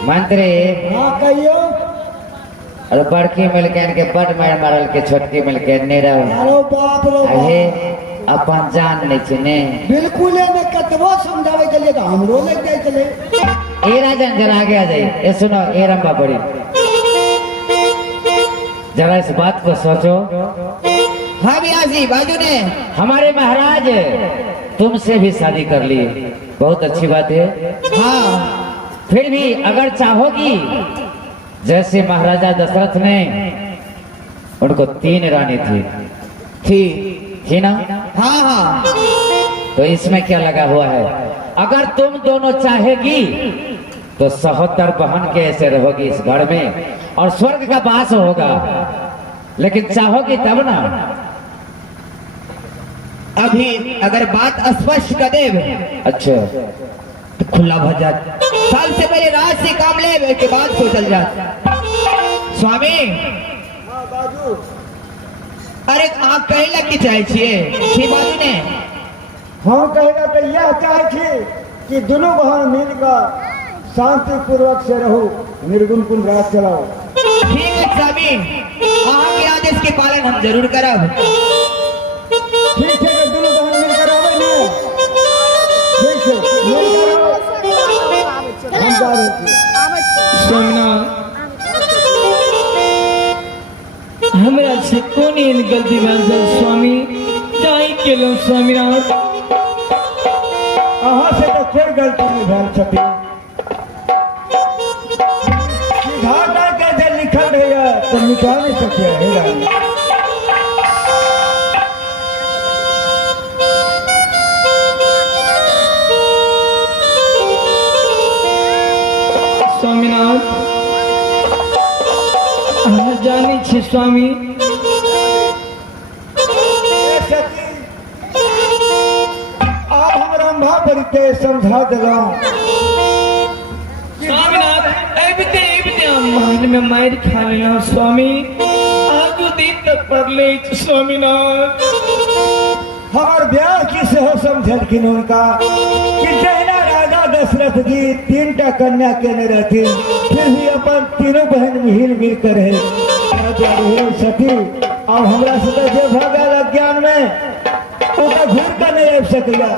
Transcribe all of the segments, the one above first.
मंत्री कहियो अरे बड़की मिलके के बड़ मार मारल के छोटकी मिलके नेरा बाप रे अहे अपन जान नहीं चिने बिल्कुल ने कतबो समझावे के लिए तो हमरो लग जाए चले ए राजन जरा आगे आ जाइए ये सुनो ए रंबा बड़ी जरा इस बात को सोचो। हाँ बियासी बाजू ने हमारे महाराज तुमसे भी शादी कर ली बहुत अच्छी बात है। हाँ फिर भी अगर चाहोगी जैसे महाराजा दशरथ ने उनको 3 रानी थी ना। हाँ हाँ तो इसमें क्या लगा हुआ है अगर तुम दोनों चाहेगी तो 77 बहन के ऐसे रहोगी इस घर में और स्वर्ग का वास होगा लेकिन चाहोगी तब ना। अभी अगर बात स्पष्ट कर दे अच्छा तो खुला भजा साल से पहले राज से काम ले के बाद सोचल जा स्वामी। अरे आप कहे लग के चाहे छिए बाजू ने हाँ कहना तो यह चाहे थी कि दोनों बहन मिलकर शांति पूर्वक से रहो निर्गुण कुंड राज चलाओ। ठीक है स्वामी आपके आदेश के पालन हम जरूर करब। ठीक है दोनों बहन मिलकर आवे ना ठीक है हम जा रहे थे सोमनाथ हमरा से कोनी इन गलती बात स्वामी जाई के लो स्वामीनाथ अहाँ से तो कोई गलती नहीं भेल छथि सीधा के जे लिखल रहे तो मिटा नहीं सके है स्वामीनाथ अहाँ जानी छी स्वामी आप हम रंभा पर के समझा दिलाओ स्वामीनाथ एबते मन में मार खा लिया स्वामी आगु दिन तक पर ले स्वामीनाथ हमार ब्याह की से हो समझलखिन उनका कि जहिना राजा दशरथ जी 3टा कन्या केने रहती फिर भी अपन तीनों बहन मिल कर है सती और हमरा से जो भगल अज्ञान में ओका घूर कर नहीं आब सकैया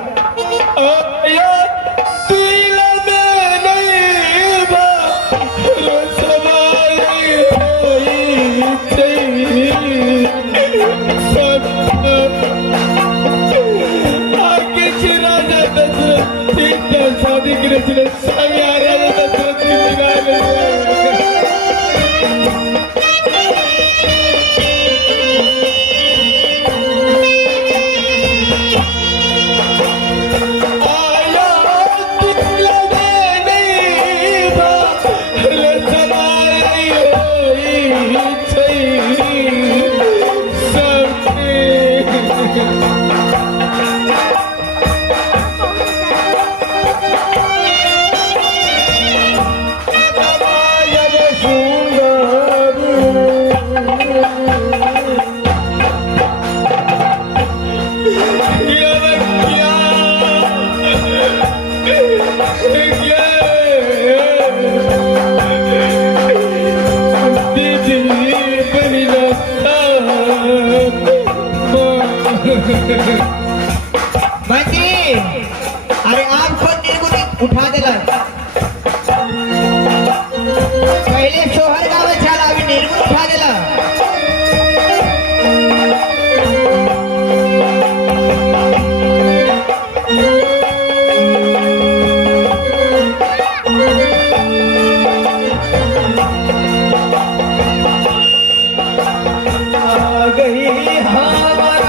मंत्री अरे आप खुद निर्गुण उठा देला पहले सोहर गावे चला अभी निर्गुण उठा देला आ गई हमारी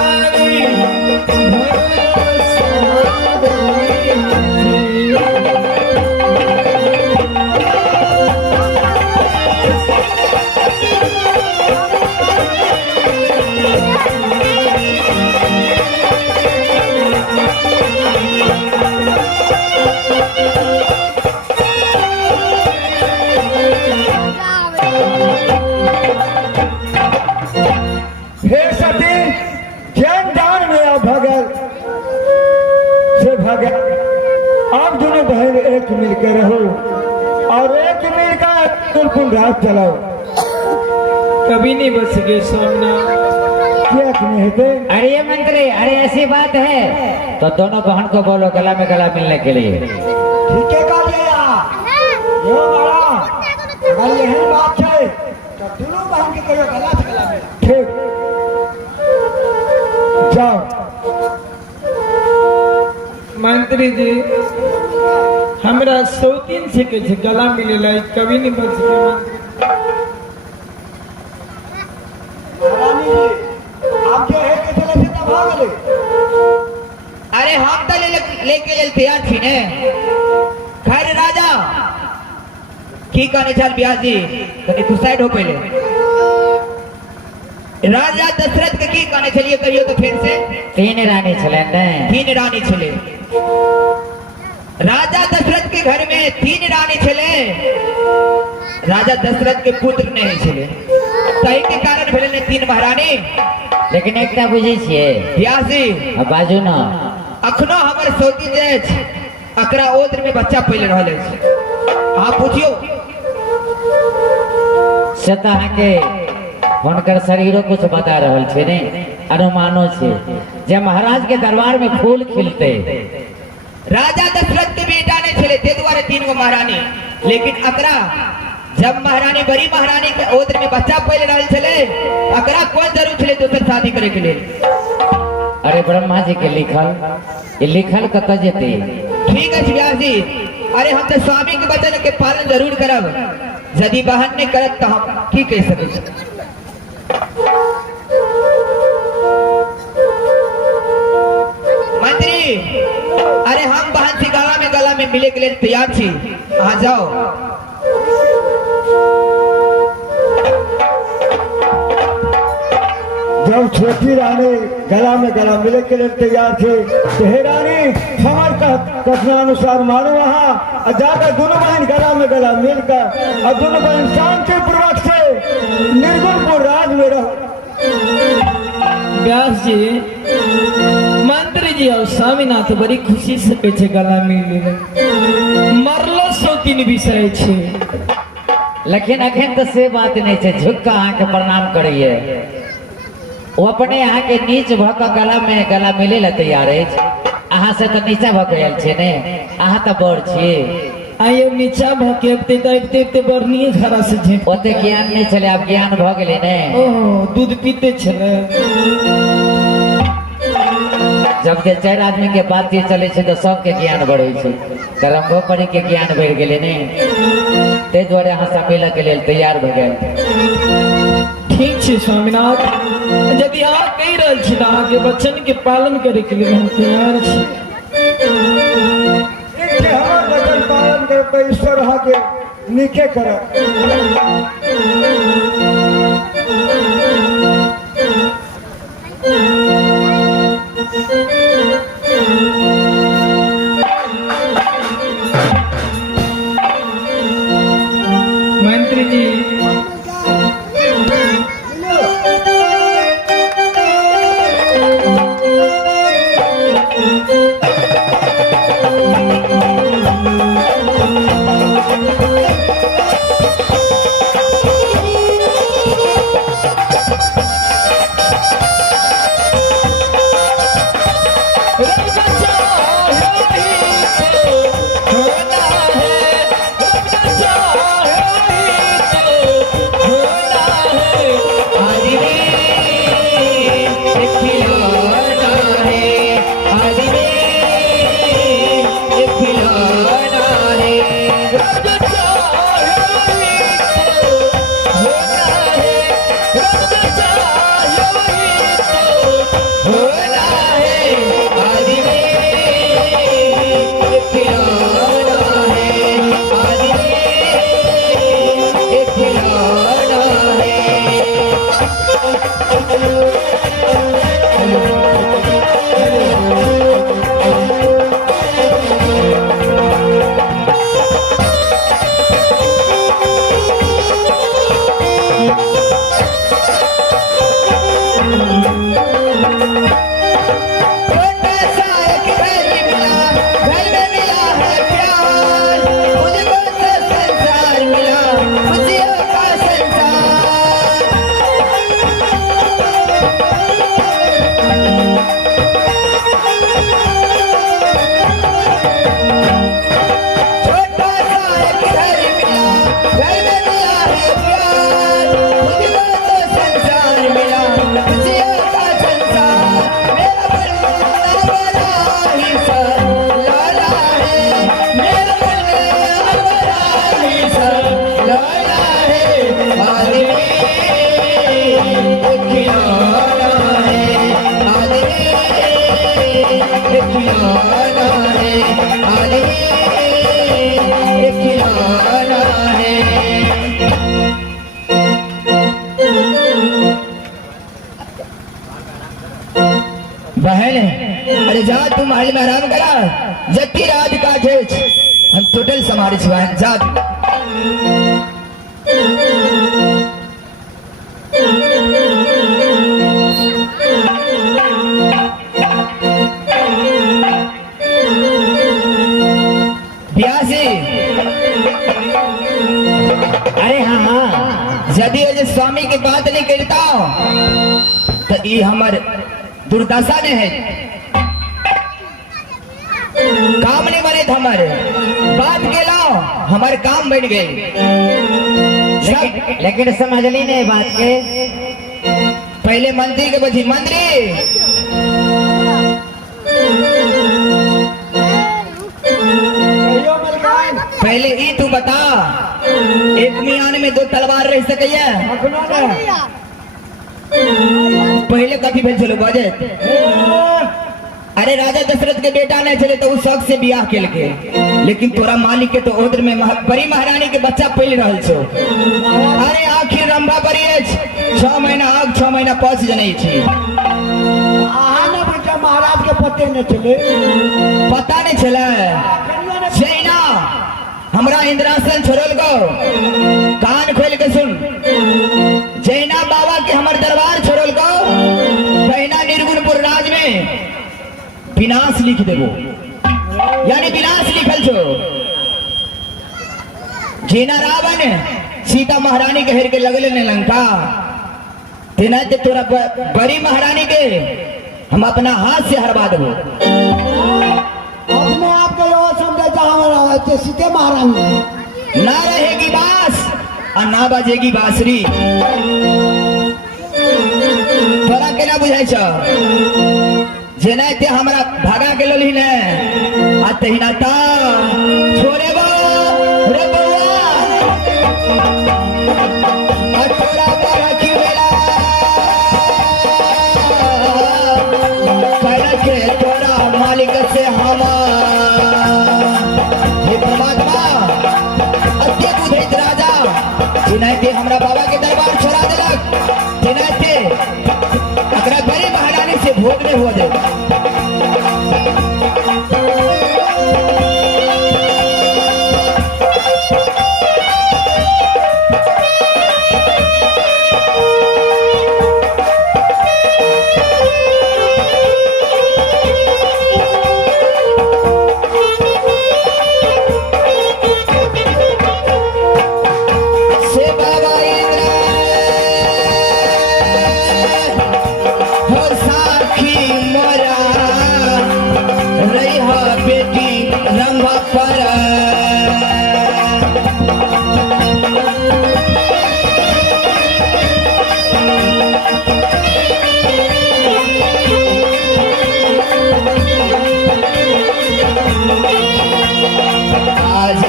बहन एक मिलकर रहो और एक मिलकर बिल्कुल रात चलाओ। कभी नहीं बच गए स्वामीनाथ। क्या कहते? अरे ये मंत्री, अरे ऐसी बात है तो दोनों बहन को बोलो गला में गला मिलने के लिए। ठीक है कर लिया यो बड़ा, अगर यही बात है तो दोनों बहन के कहियो गला से गला मिला। ठीक, जाओ। मंत्री जी हमरा सौतीन से के गला मिले कभी नहीं बच गए। रानी जी, आप जो है के चले से तब भाग गए। अरे हम तो लेके लेल तैयार थी ने। खैर राजा की कहने चल ब्यास जी कहीं तू साइड हो पहले। राजा दशरथ के की कहने चलिए करियो तो फिर से। तीन रानी छले ने। तीन रानी छले। राजा दशरथ के घर में तीन रानी छले। राजा दशरथ के पुत्र नहीं छले, तही के कारण भेले ने तीन महारानी। लेकिन एक टा बुझे छिए ब्यास जी अब बाजू ना, अखनो हमर सौती जे छै अकरा ओद्र में बच्चा पहिले रहले छै। आप पूछियो से तो अहाँके हुनकर शरीरो कुछ बता रहल छै ने, अनुमानो छै जे महाराज के दरबार में फूल खिलते। राजा दशरथ के बेटा ने छले ते द्वारे तीन गो महारानी। लेकिन अकरा जब महारानी बड़ी महारानी के ओद्र में बच्चा पहिले रहल छले, अकरा कौन जरूर छले दोसर शादी करे के लिए। अरे ब्रह्मा जी के लिखल, ये लिखल कत जेते। ठीक है व्यास जी, अरे हम तो स्वामी के वचन के पालन जरूर करब। यदि बहन ने करत तो हम की कह सके। मंत्री, अरे हम बहन से गला में मिले के लिए तैयार छी। आ जाओ। जब छोटी रानी गला में गला मिले के लिए तैयार थे तो हे रानी हमार कथनानुसार मानो वहाँ और जाकर दोनों बहन गला में गला मिलकर और दोनों बहन शांति पूर्वक से निर्गुणपुर राज में रहो। व्यास जी, मंत्री जी और स्वामीनाथ बड़ी खुशी से पेछे गला मिल मरलो सौतीन विषय छे। लेकिन अखन तो से बात नहीं है, झुक अहाँ के प्रणाम करिए। वो अपने यहाँ के नीच भक गला में गला मिले ला तैयार है। अहाँ से तो नीचा भक छे ने, अहाँ तो बड़ छे। आइयो नीचा भकेबते तबते बरनिए घरा से झेप। ओते ज्ञान नहीं चले, अब ज्ञान भ गेले ने। ओह दूध पीते छले। जब जे चार आदमी के बातचीत चले छे तो सबके ज्ञान बढ़े छे। करम्भो परी के ज्ञान बढ़ गेले ने, ते द्वारे अहाँ सब मिले के लेल तैयार भ गेल। ठीक छे स्वामीनाथ, यदि अहाँ कहि रहल छी तऽ अहाँके वचन के पालन करे के लिए हम तैयार छी। हमार वचन पालन कर ईश्वर अहाँ के नीके करब। मंत्री जी, तू महल में आराम करा जति राज का जेठ हम टोटल समारे छिवान जा ब्यासी अरे हाँ हाँ यदि ये स्वामी की बात नहीं करता तो ये हमार दुर्दशा ने है काम नहीं बने थे हमारे बात के लाओ हमारे काम बन गए लेकिन समझ ली नहीं बात के। पहले मंत्री के बची मंत्री कहियो मलकान पहले ई तू बता एक मियान में दो तलवार रह सके अखनो ने पहले कथी भेल चलो बजट अरे राजा दशरथ के बेटा नहीं चले तो उस शौक से बियाह के लगे लेकिन तोरा मालिक के तो ओद्र में बड़ी महारानी के बच्चा पहले रहल छो अरे आखिर रंभा बड़ी है 6 महीना आग 6 महीना पहुंच जने छी आहा ना बेटा महाराज के पते न चले पता नहीं चला जैना हमरा इंद्रासन छोड़ल गो कान खोल के सुन जैना बाबा के हमर दरबार छोड़ल गो तहिना निर्गुणपुर राज में विनाश लिख देबो यानी विनाश लिखल छो जेना रावण सीता महारानी के हेर के लगले ने लंका तेना ते तोरा बड़ी महारानी के हम अपना हाथ से हरवा देबो अपने आप को यो समझे जहां ते सीते महारानी ना रहेगी बांस और ना बजेगी बांसुरी तोरा केना बुझाई छ जेना ते हमरा भागा के लोली ने आ तहिना ता छोरे बो रे बउआ आ छोरा बड़ा की बेला कर के तोरा मालिक से हम हे परमात्मा अत्य बुझैत राजा जेना ते हमरा बाबा के दरबार छोड़ा देलक जेना ते अकरा बड़ी महारानी से भोग में हो दे से बाबा इंद्र हो साखी मोरा रही बेटी रंभा पर आज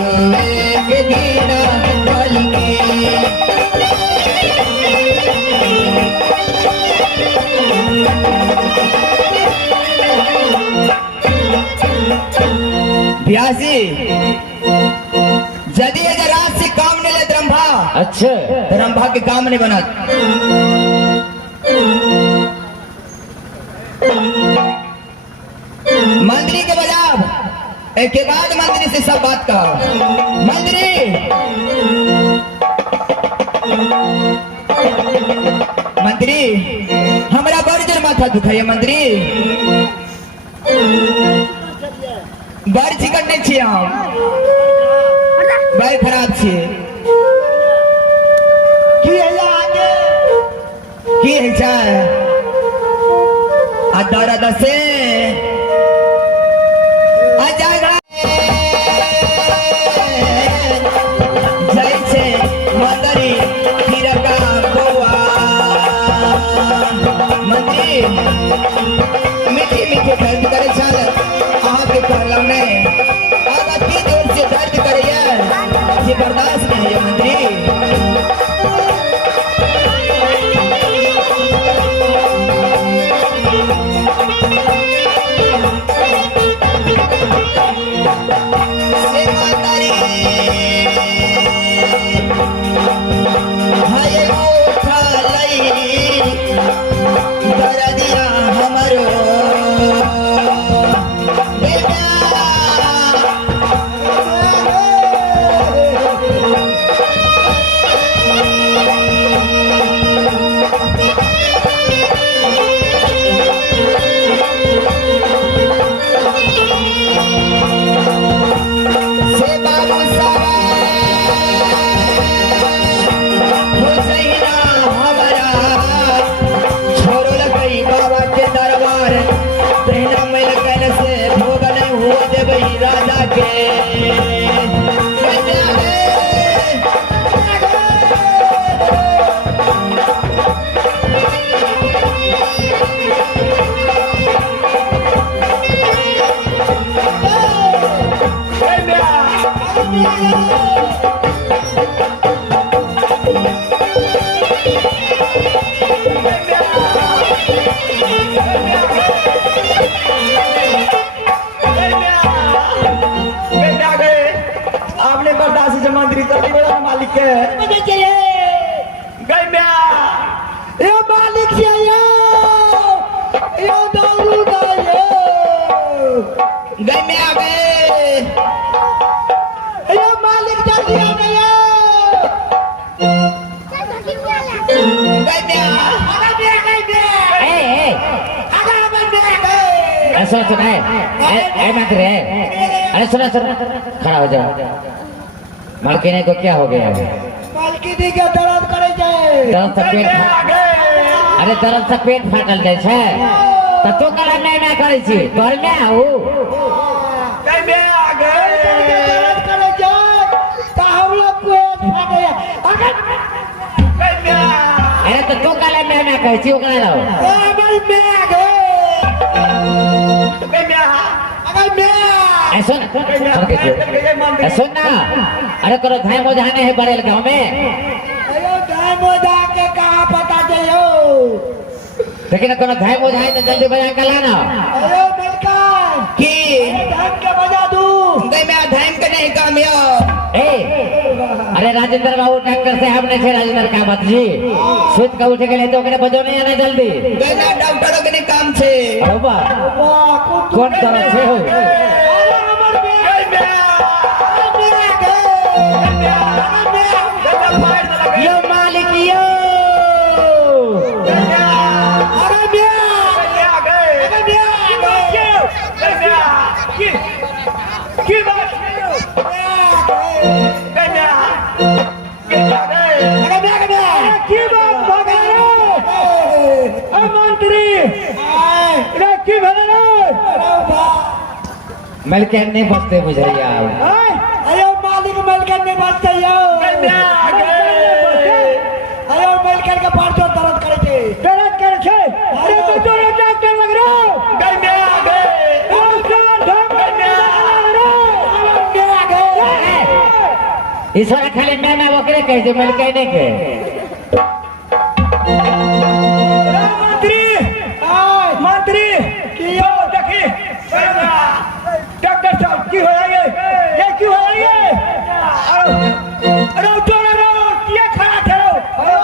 एक दिन कल ब्यासी यदि अगर रात से काम नहीं ले रंभा अच्छा तो रंभा के काम नहीं बना मंत्री के बजाब एक के बाद मंत्री से सब बात कहो मंत्री मंत्री हमरा बड़ जोर माथा दुखाइए मंत्री बड़ चिकन नहीं छिए हम बड़ खराब छिए की है आगे की है चाय आ दर्द से आ जाएगा जैसे मदरी तिरका बउआ मंत्री मीठी मीठी दर्द करे चल अहाँ के कहलौ नहीं अगर की जोर से दर्द करिए ये बर्दाश्त नहीं है मंत्री से मातारी हाय उठा लई दर्दिया हमरो आगे गैया आगे आपने बर्दाश्त से मंत्री कर बड़ा मालिक के गई मैं यो मालिक से यो दारू गए में आ गए यो मालिक जल्दी आ गए सुनो सुनो मंत्री अरे सुनो सुनो खड़ा हो जाओ मालकिनी को क्या हो गया है मालकिनी के दर्द करे जाए दर्द से पेट अरे दर्द से पेट फाटल जाए छे तो तू करा मैं करे छी घर में आऊ गई मैं आ गए दर्द करे जाए तो हम लोग पेट फाटे गई मैं अरे तो तू करा मैं करे छी ओकरा लाओ अगर मैं आ गए गई मैं अगर मैं सुन सुन ना अरे करो धाय मोजाने है बड़ेल गांव में अयो धाय मोजा के कहाँ पता चलो लेकिन करो धाय मोजाए तो जल्दी बजा के लाना अयो मलकान की धाम के बजा दूं गई मैं धाम के नहीं काम यो अरे राजेंद्र बाबू डॉक्टर से हमने छे राजेंद्र कामत जी सुत के उठे के लिए तो ओकरे बजो नहीं आना जल्दी गई ना डॉक्टरों के नहीं काम छे बाबा कौन तरह से हो यो मालिक यो मलकन नहीं बचते बुझाइया अयो मालिक मलकन नहीं बचते यो अयो मलकन का पार्टो दर्द करे छे अरे तो जोरो डॉक्टर लग रहा गई मैं आ गए इस वाला खाली मैं ओकरे कह दे मलकन के मंत्री कियो देखी डॉक्टर साहब की हो ये क्यों हो ये अरे उठो ना क्या खड़ा करो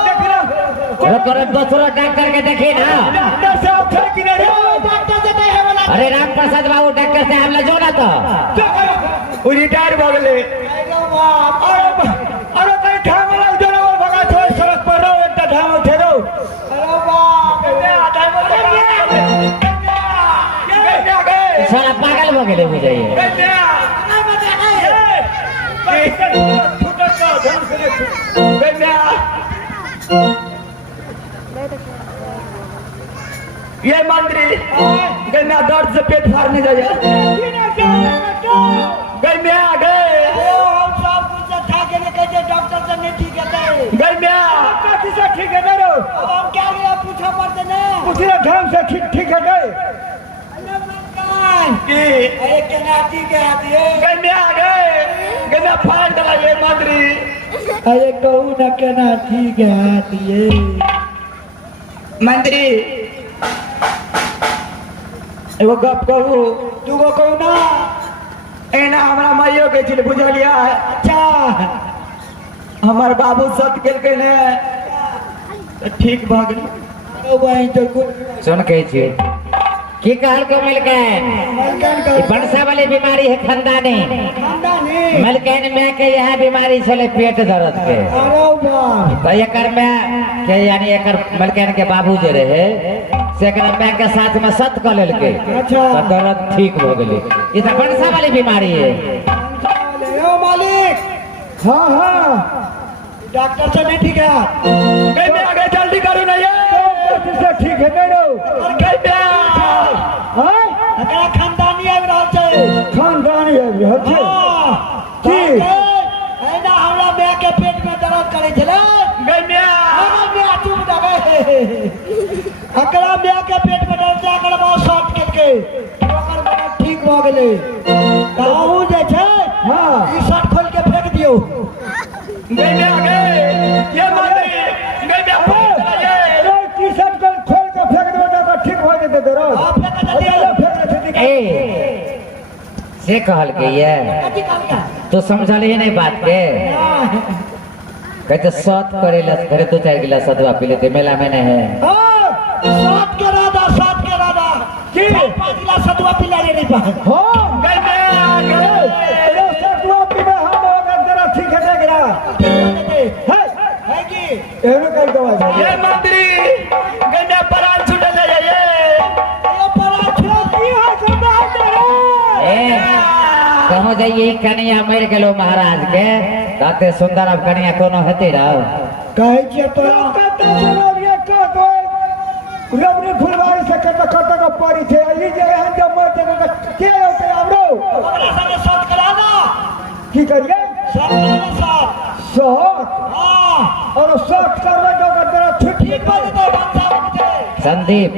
देख लो करो दूसरा डॉक्टर के देखे ना डॉक्टर साहब थे कि नहीं डॉक्टर से कहे वाला अरे राम प्रसाद बाबू डॉक्टर से हमला जो ना तो वो रिटायर हो गए अरे कहीं ठाम वाला जो ना भगा छो सड़क पर रहो एक ठाम उठे रहो अरे बाप साला पागल हो गए बुझाइए ये मंत्री गन्ना दर्द से पेट फाड़ने जाए गन्ना आ गए हम सब कुछ था के नहीं कहते डॉक्टर से नहीं ठीक है गन्ना कैसे से ठीक है ना अब हम क्या लिया पूछा पड़ते ना उसी ढंग से ठीक ठीक है गए की अरे केना ठीक है आती है गन्ना आ गए गन्ना फाड़ डाला ये मंत्री अरे कहूँ ना केना ठीक है आती है मंत्री एगो गप कहू दूगो कहू ना एना हमरा माइयो के चिल बुझलिया अच्छा हमार बाबू सत के ने ठीक भ गेल अरे वही तो कुछ सुन कहे छी की कहल को मलकन मलकन का ई बरसा वाली बीमारी है खानदानी खानदानी मलकन में के यह बीमारी चले पेट दर्द के अरे बाप तो एकर में के यानी एकर मलकन के बाबू जे रहे से एकर में के साथ में सत क लेलके अच्छा। तो दर्द ठीक हो गेले ई तो बरसा वाली बीमारी है ओ मालिक हाँ हाँ डॉक्टर से नहीं ठीक है गन्ना आ गए जल्दी करो ना ये से ठीक है गन्ना एकरा खानदानी आबि रहल छै खानदानी आबि रहल छै की एना हमरा माय के पेट में दर्द करे छले गैम्या हमर माय चुप दबे अकरा माय के पेट में दर्द अगर बहुत शॉर्ट के ओकर बाद ठीक भ गेले कहू जे छै हाँ। ई शर्ट खोल के फेंक दियो गैम्या गे ये मंत्री गैम्या अरे टी शर्ट के खोल के फेंक देबे त ठीक भ जेतै दर्द हां फेंक दे दियो फेंक दे ए से कहल के ये कथी कहल का तो समझल ही नहीं बात के कहते सत करेला घरे 2-4 गिलास सतुआ पी लेते मेला में नहीं है सात के राधा की? 5 गिलास सतुआ पिला नहीं पाए हां गैम्या गे अरे सतुआ पीबे हम अगर दर्द ठीक है देगरा है है की एहनो कल दवा ये मंत्री गैम्या परान छूटल है ये ये परा छो की है सुनदा है ए कहूँ जाइए कनिया मर गेलो महाराज के कहते सुंदर अब कनिया कोनो हेते रहो कहे छिए तोरा कत सुनबिया का तो रबरी फुलवारी से कत का पड़ी थे ई जे हम जब मर जेबे त के होते हमरो ओकरा संगे साथ कराना की करिए साथ कराना साथ शॉट हां और शॉट करवे तो दर्द ठीक ठीक बात तो बात साहब संदीप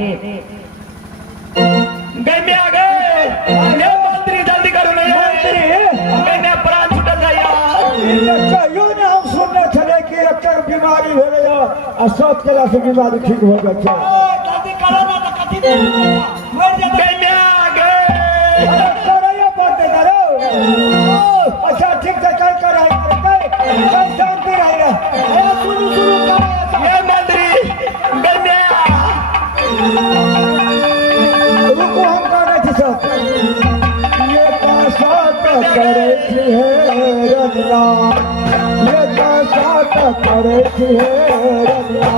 गैम्या गे ये मंत्री जल्दी करो नहीं गैम्या परान छूटल है यार कहियो ने हम सुनने छले कि एकर बीमारी भेले आ शॉट केला से बीमारी ठीक हो जाय छै जल्दी करो ना तो कथी मर जाते गैम्या गे अरे करैया पड़ते करो अच्छा ठीक से कर कल शांति रहे ए शुरू करो ये मंत्री गैम्या रुको हम करे छी सब ये साथ करे छी हे रनिया ये साथ करे छी हे रनिया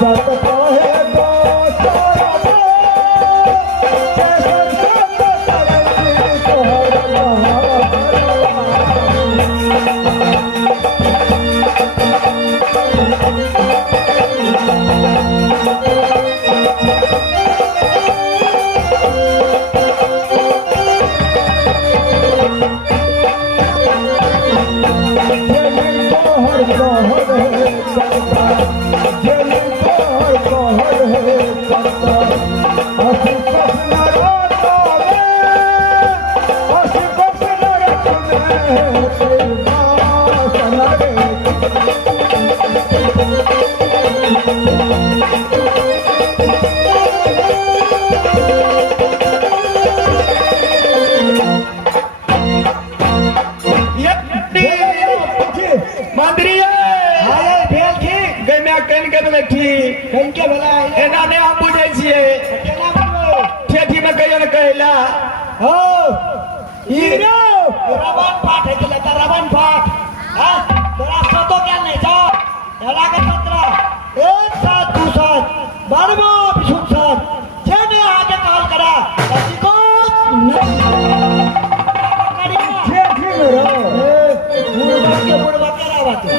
सत कहे तो सारा करे छी तोहरा मंत्री हाय भेल ठीक गैम्या कन के बोले ठीक कहीं के भला एना ने हम बुझै छियै केना बोलो ठेठी में कहियो न कहला हो हीरो रावण पाठ है चले त रावण पाठ हां तोरा सतो क्या नहीं जा तोरा के सत्र एक साथ दू साथ बारवा विशुद्ध साथ जेने आगे काल करा कथी को ठीक रहो बुढ़वा के रावा के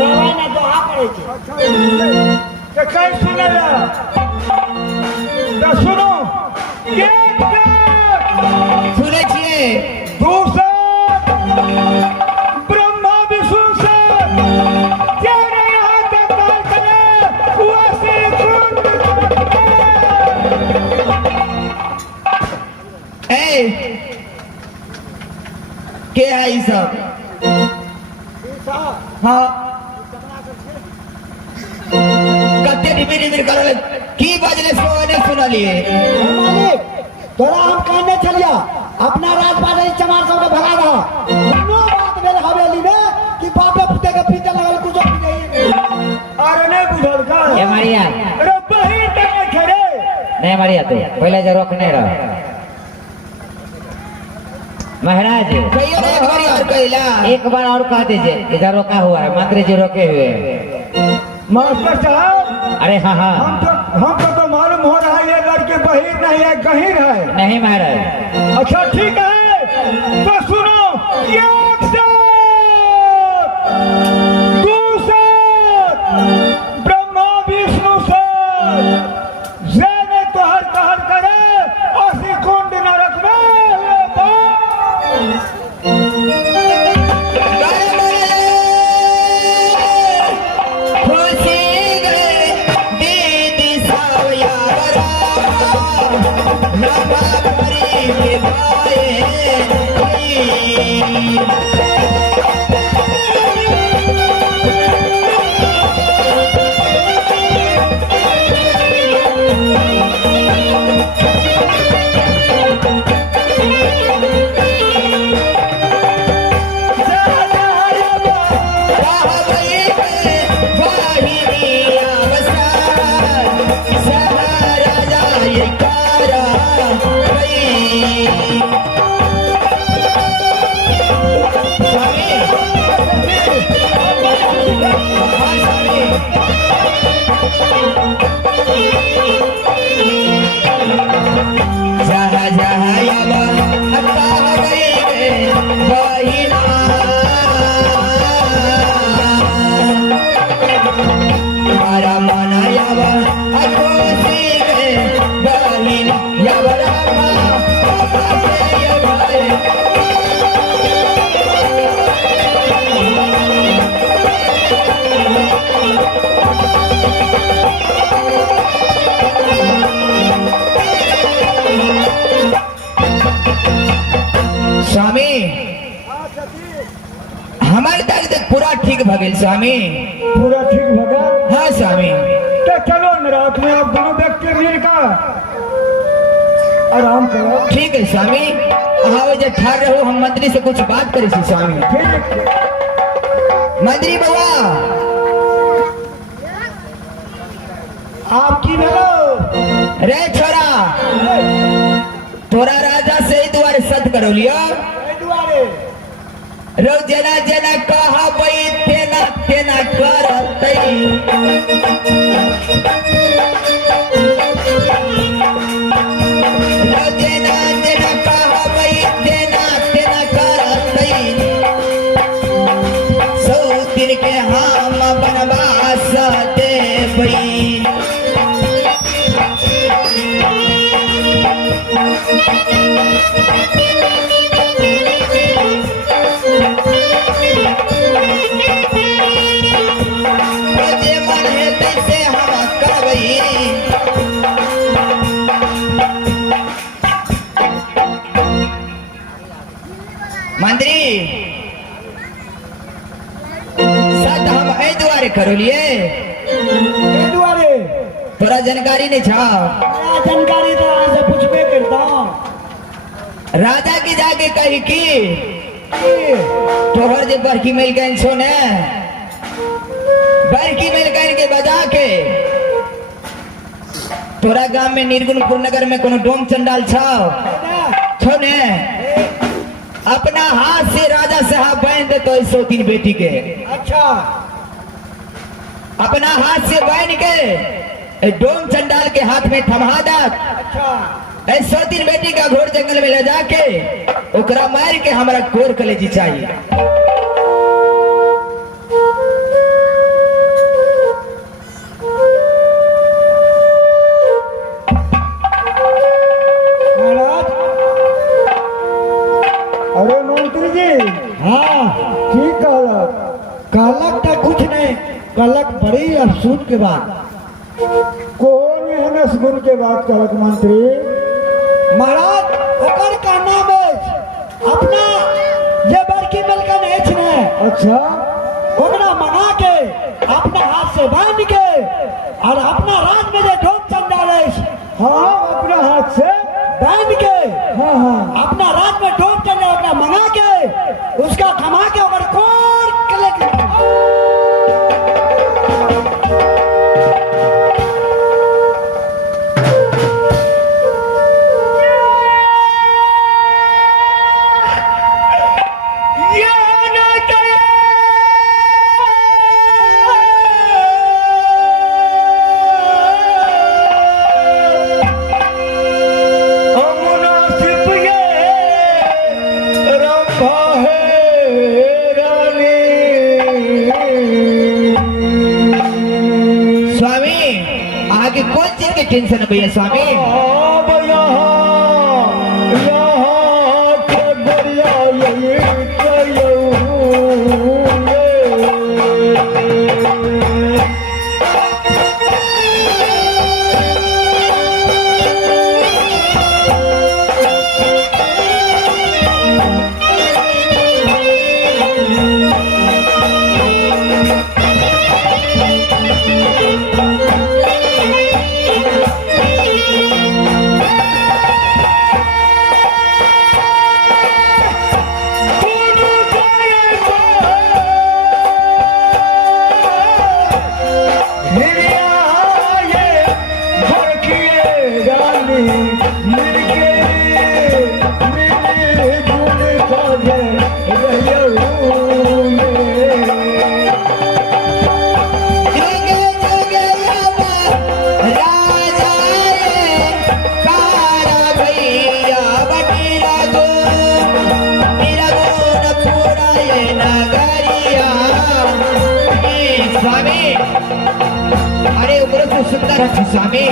रावण ना दोहा पड़े छे तो कहीं सुनेला तो सुनो एक सुने छिए दूसरा ब्रह्मा विष्णु से तेरे यहाँ का काल करे वैसे ए के है ई सब हाँ कते डिबिर करले की बजले सोने सुनलिए मालिक तोरा हम कहने छलिया अपना राजपाट चमार सब के भगा दो कोनो बात भेल हवेली में कि बापे पुते के पीछे लगल कुछ नहीं अरे नहीं बुझल का ए मारिया अरे बहिन के खड़े नहीं मारिया तो पहले जो रोकने रहो महाराज कहियो एक बारी और कहला एक बार और कह दीजिए इधर रोका हुआ है मंत्री जी रोके हुए हैं मास्टर साहब अरे हाँ हाँ हमको तो मालूम हो रहा है ये लड़के बहिर नहीं है गहीर है नहीं महाराज अच्छा ठीक है तो सुनो एक साथ दो साथ ब्रह्मा विष्णु साथ जेने तोहर कहर करे असी कुंड नरक में हमारे दर्द पूरा ठीक भगेल स्वामी। पूरा ठीक भगा। हाँ स्वामी। तो चलो न रात में आप दोनों व्यक्ति मिलकर आराम करो। ठीक है स्वामी। हाँ जे ठार रहो, हम मंत्री से कुछ बात करे छी स्वामी। ठीक है। मंत्री बाबा आपकी भेलो रे छोरा, तोरा राजा से ही द्वारे सत करो लियो। दुआरे रो जना जना कहा बई तेना तेना करतई। रो जना जना कहा बई तेना तेना करतई। सौ दिन के हम बनवास देबई। जे मन है तैसे हम करबई। मंत्री सत हम ए द्वारे करो लिए। दुआरे तोरा जानकारी नहीं छा। क्या जानकारी तो आज से पूछबे करता हूं। राजा की जाके कही की तोहर जे बड़की मिल गए छो ने, बड़की मिल गए के बजा के तोरा गांव में निर्गुणपुर नगर में कोनो डोम चंडाल छो ने, अपना हाथ से राजा साहब बांध दे तो 103 बेटी के। अच्छा अपना हाथ से बांध के ए डोम चंडाल के हाथ में थमा दा। अच्छा 103 बेटी का घोर जंगल में ले जाके ओकरा मार के हमारा कोर कलेजी चाहिए। महाराज। अरे मंत्री जी, हाँ ठीक कहलक। कहलक तो कुछ नहीं, कहलक बड़ी अफसोस के बाद। कौन एहन गुण के बात कहलक मंत्री? महाराज ओकर का नाम है अपना ये बड़की मिलकर नेच ने। अच्छा ओकरा मना के अपना हाथ से बांध के और अपना राज में जो ढोक चंडाल है हाँ, अपना हाथ से बांध के हाँ हाँ अपना राज में ढोक चंडाल ओकरा मना के उसका थमा के ओकर कोर के लेके टेंशन भैया स्वामी। अरे उग्र तो सुंदर है स्वामी।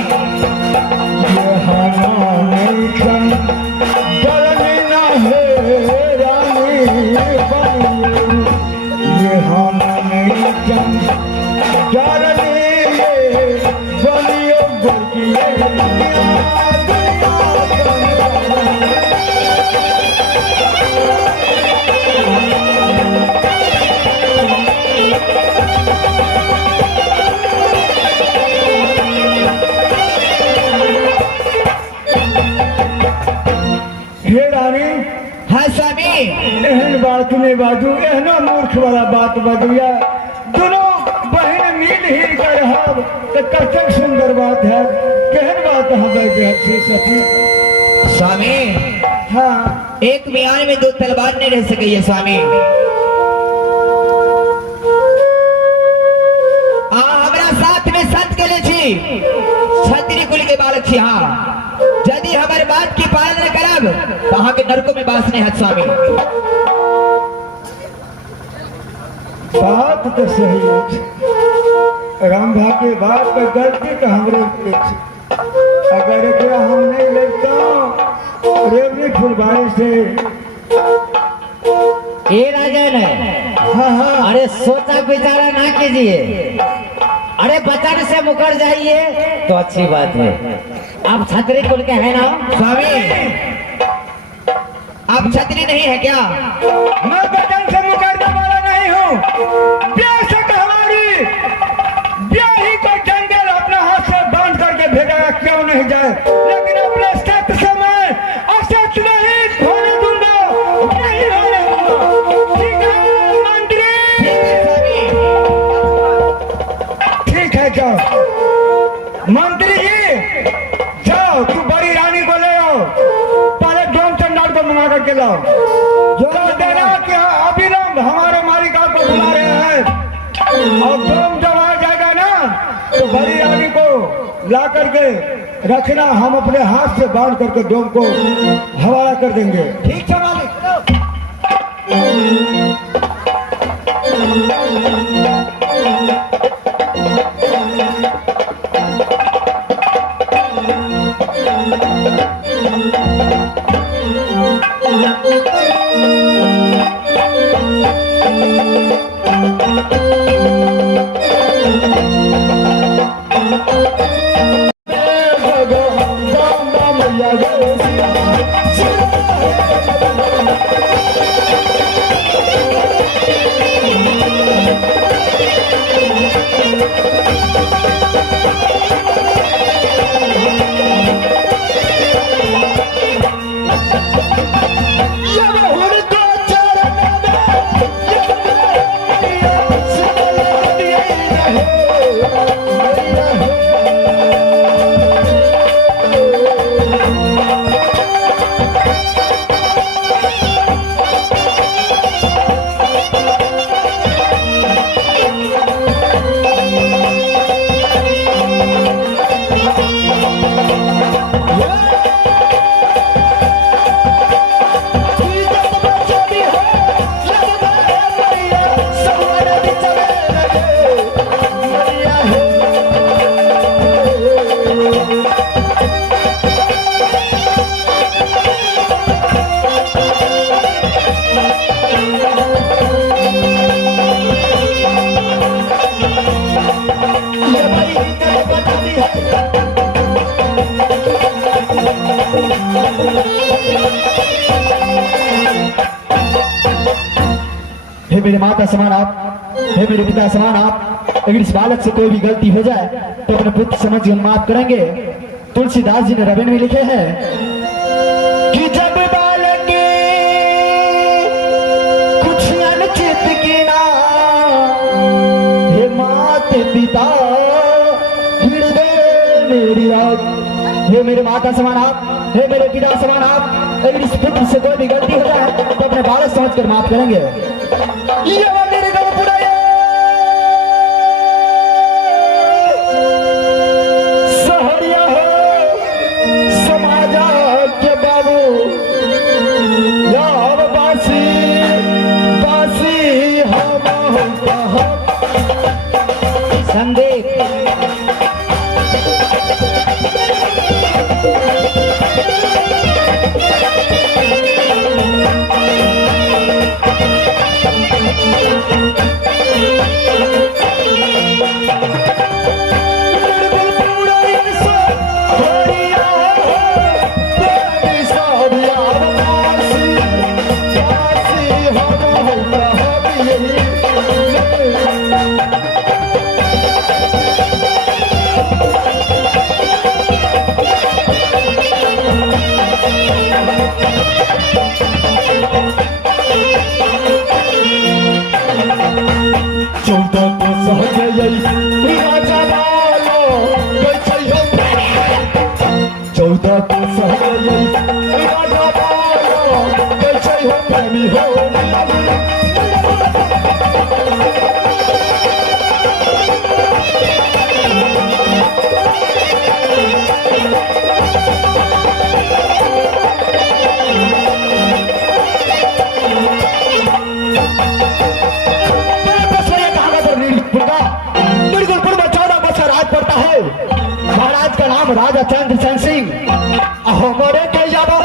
नहीं बाजू एहनो मूर्ख वाला बात बाजूया दोनों बहन मिल ही कर हम तो कतक सुंदर बात है कहन बात हमें सखी। स्वामी हाँ एक म्यान में दो तलवार नहीं रह सके स्वामी। हमरा साथ में संत के छी क्षत्रिय कुल के बालक छी। हाँ यदि हमारे बात की पालन करब तो अहाँ के नरकों में बास नहीं है स्वामी। बात तो सही है राम भा के बात पर गलती तो हमरे पे थी। अगर एकरा हम नहीं लेता रेवनी फुलवारी से ये राजन है। हाँ हाँ अरे सोचा विचारा ना कीजिए, अरे बचन से मुकर जाइए तो अच्छी बात है। आप छतरी कुल के हैं ना स्वामी आप छतरी नहीं है क्या? मैं बचन से मुकरने वाला नहीं हूँ। ब्याह से हमारी ब्याह ही को जंगल अपने हाथ से बांध करके भेजा क्यों नहीं जाए, लेकिन अपने सत्य समय असत्य नहीं होने दूंगा, नहीं होने दूंगा। ठीक है मंत्री? ठीक है जाओ मंत्री जी जाओ, तू बड़ी रानी को ले आओ, पहले डोम चंडाल को मंगा करके लाओ। जो देना कि अविलंब हमारे मालिका को बुला रहे हैं, और डोम जब आ जाएगा ना तो बड़ी रानी को ला करके रखना, हम अपने हाथ से बांध करके डोम को हवाला कर देंगे। ठीक है मालिक। हे मेरे माता समान आप, हे मेरे पिता समान आप, अगर इस बालक से कोई भी गलती हो जाए तो अपने पुत्र समझ कर माफ करेंगे। तुलसीदास जी ने रबीन में लिखे हैं कि जब बालक कुछ अनुचित किया, हे माते पिता हृदय मेरी रात। हे मेरे माता समान आप, हे मेरे पिता समान आप, अगर इस पुत्र से कोई भी गलती हो जाए तो अपने बालक समझ कर माफ करेंगे। ये मेरे गाँव पुराया सहरिया हो समाजा के बाबू यार बासी बासी हम संदीप चौदह को सहजय राजा बालो कैसे हो चौदह को सहजय राजा बालो कैसे हो प्रेमी हो महाराज का नाम राजा चंद्रसेन सिंह हमारे के जाबो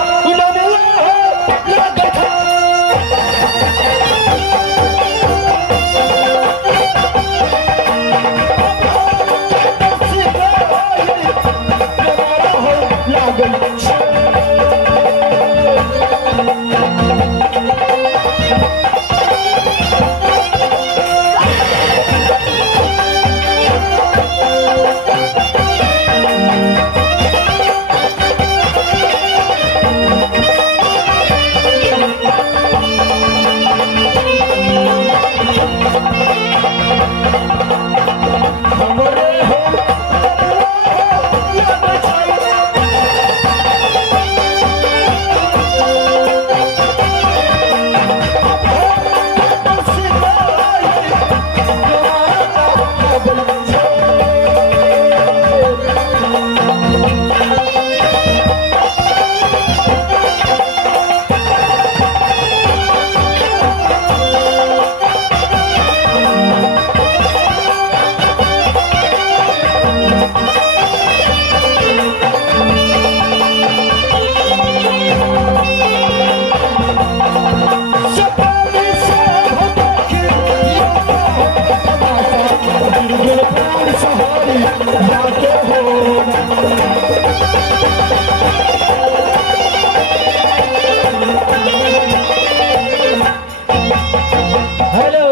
हेलो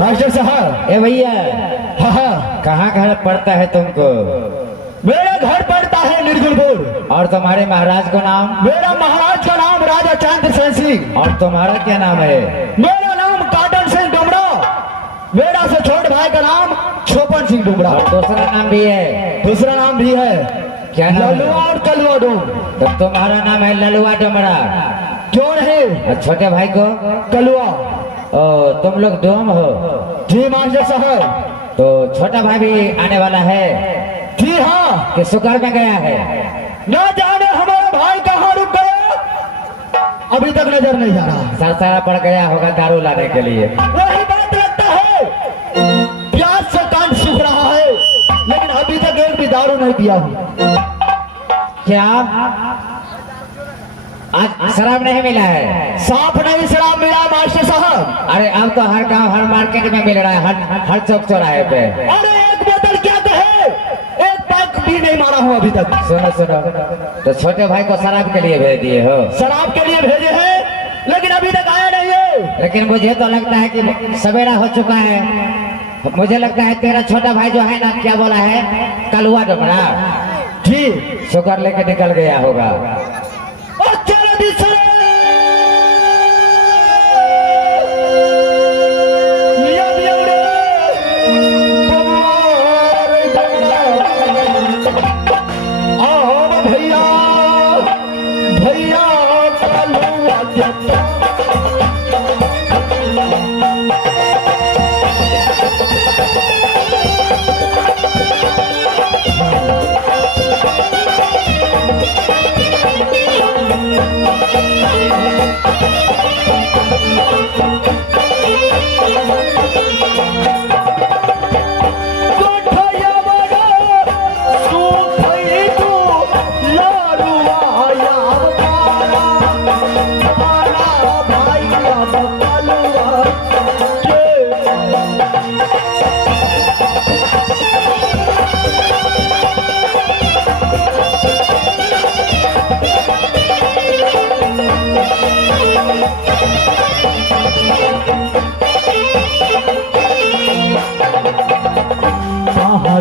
मास्टर साहब ए भैया हाँ कहाँ घर पड़ता है तुमको? मेरा घर पड़ता है निर्गुणपुर और तुम्हारे महाराज का नाम? मेरा महाराज का नाम राजा चंद्रसेन सिंह और तुम्हारा क्या नाम है? मेरा नाम काटन सिंह डुमरा मेरा से छोटे भाई का नाम छोपन सिंह डुमरा और दूसरा नाम भी है? दूसरा नाम भी है क्या नाम है? ललुआ और कलुआ डोम तो तुम्हारा नाम है ललुआ डोमरा क्यों नहीं और छोटे भाई को? कलुआ ओ तुम लोग डोम हो? जी मास्टर साहब तो छोटा भाई भी आने वाला है जी हाँ कि सुकर में गया है? न जाने हमारा भाई कहाँ रुक गया अभी तक नजर नहीं आ रहा सरसारा पड़ गया होगा दारू लाने के लिए। वही बात लगता है प्यास से कान सूख रहा है लेकिन अभी तक एक भी दारू नहीं पिया हूँ क्या आज शराब नहीं मिला है? साफ नहीं शराब मिला मास्टर साहब अरे अब तो हर गांव हर मार्केट में मिल रहा है, हर चौक चौराहे पे। अरे एक बोतल क्या कहे एक पैक भी नहीं मारा हूँ अभी तक सुनो सुनो, तो छोटे भाई को शराब के लिए भेज दिए हो? शराब के लिए भेजे हैं लेकिन अभी तक आया नहीं है लेकिन मुझे तो लगता है कि सवेरा हो चुका है। मुझे लगता है तेरा छोटा भाई जो है ना, क्या बोला है, कलुआ डोमरा जी शुगर लेके निकल गया होगा। और चलो दूसरे मियां मियां रे तुम्हारे डोमरा आओ भैया भैया कलुआ जब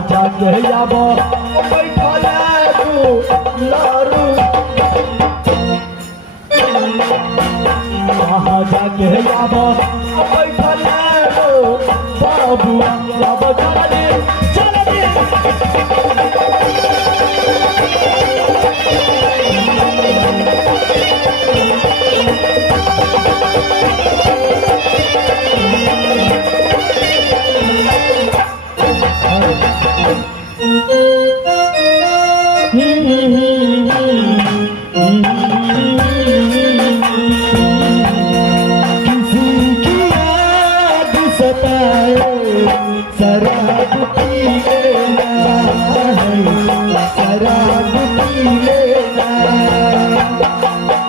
जाके जाबो बैठले तू लारू कहाँ जाके जाबो बैठले बाबू बाबा चल दे किसी की याद सताए शराब पी लेना शराब पी लेना